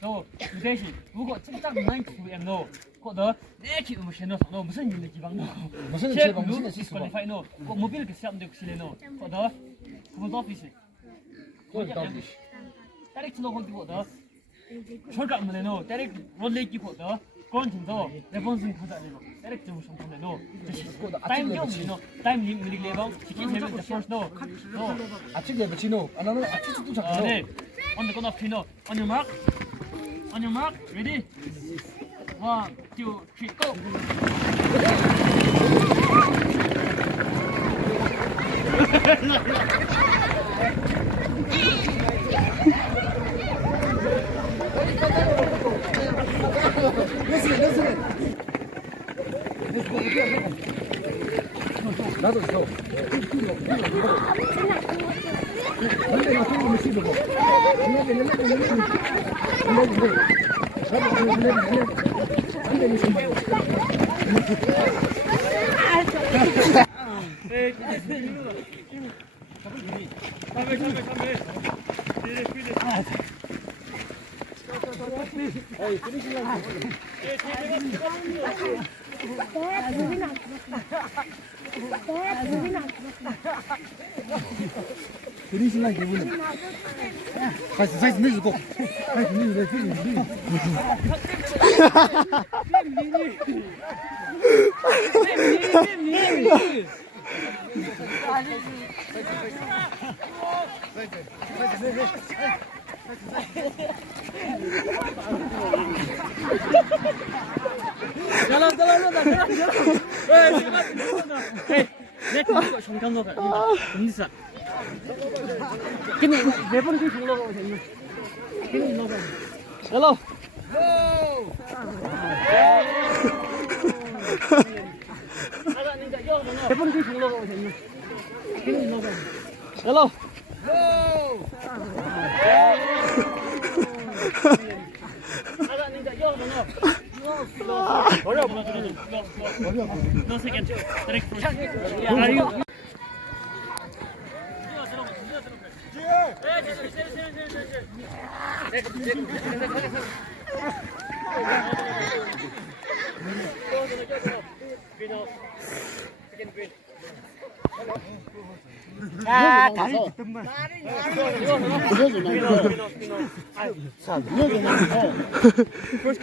너 대신如果 찐짝 난투엠 너 거더 내키 무슨 너 무슨 일이 기방 너 무슨 일 무슨 일 퀄리파이 너 모빌 그 시험도 실내 너 거더 그거 오피스 다이렉트 너 거기 거더 절대 안 너. 다이렉트 롤레이기 거더 그런 정도 레본슨 가자 너. 다이렉트 좀 상담해 너. 타임 좀 너. 타임 림 레벨 치킨 레벨 더 퍼스트 너. 너 아침 레벨 치노 아나는 아침도 잡고 네. On the gun of Pino. On your mark. On your mark. Ready? 1, 2, 3, go. 나도 있어. 근데 나 그거မရှိဘူးပေါ့။ဒီနေ့လည်းမရှိဘူး။Finish like the winner. Size needs to go. Size needs to 근데 매번 그 올라가고 있네. 근데 올라가. 헬로. 매번 그 올라가고 있네. 근데 올라가. 헬로. No second. Direct push. Are you? 아, 다리 뒷등만. First,